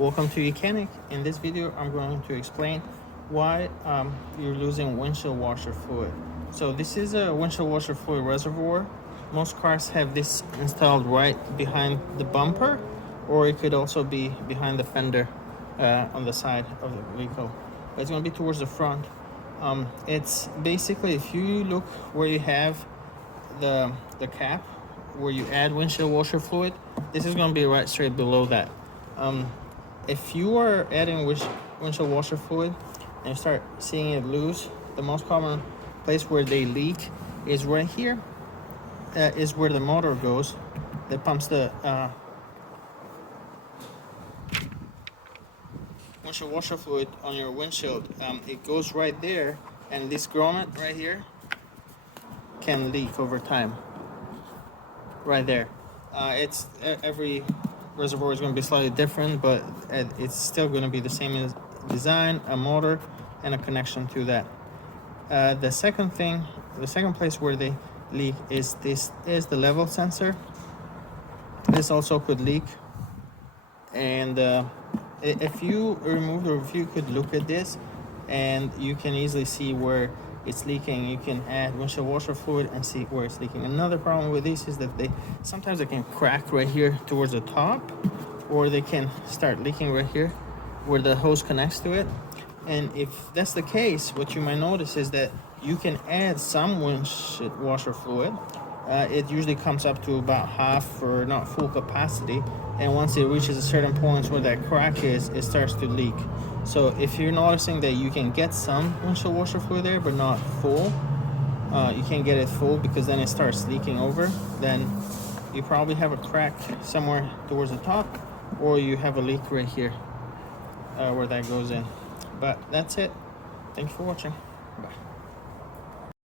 Welcome to YOUCANIC. In this video, I'm going to explain why you're losing windshield washer fluid. So this is a windshield washer fluid reservoir. Most cars have this installed right behind the bumper, or it could also be behind the fender on the side of the vehicle. But it's going to be towards the front. It's basically, if you look where you have the cap, where you add windshield washer fluid, this is going to be right straight below that. If you are adding windshield washer fluid and you start seeing it loose, the most common place where they leak is right here. Is where the motor goes that pumps the windshield washer fluid on your windshield. It goes right there, and this grommet right here can leak over time. Right there. It's every reservoir is going to be slightly different, but it's still going to be the same design, a motor, and a connection to that. The second place where they leak is the level sensor. This also could leak, and if you remove or if you could look at this, and you can easily see where it's leaking. You can add windshield washer fluid and see where it's leaking. Another problem with these is that sometimes they can crack right here towards the top, or they can start leaking right here where the hose connects to it. And if that's the case, what you might notice is that you can add some windshield washer fluid. It usually comes up to about half or not full capacity, and once it reaches a certain point where that crack is, it starts to leak. So if you're noticing that you can get some windshield washer fluid there but not full, you can't get it full because then it starts leaking over, then you probably have a crack somewhere towards the top, or you have a leak right here where that goes in. But that's it. Thank you for watching.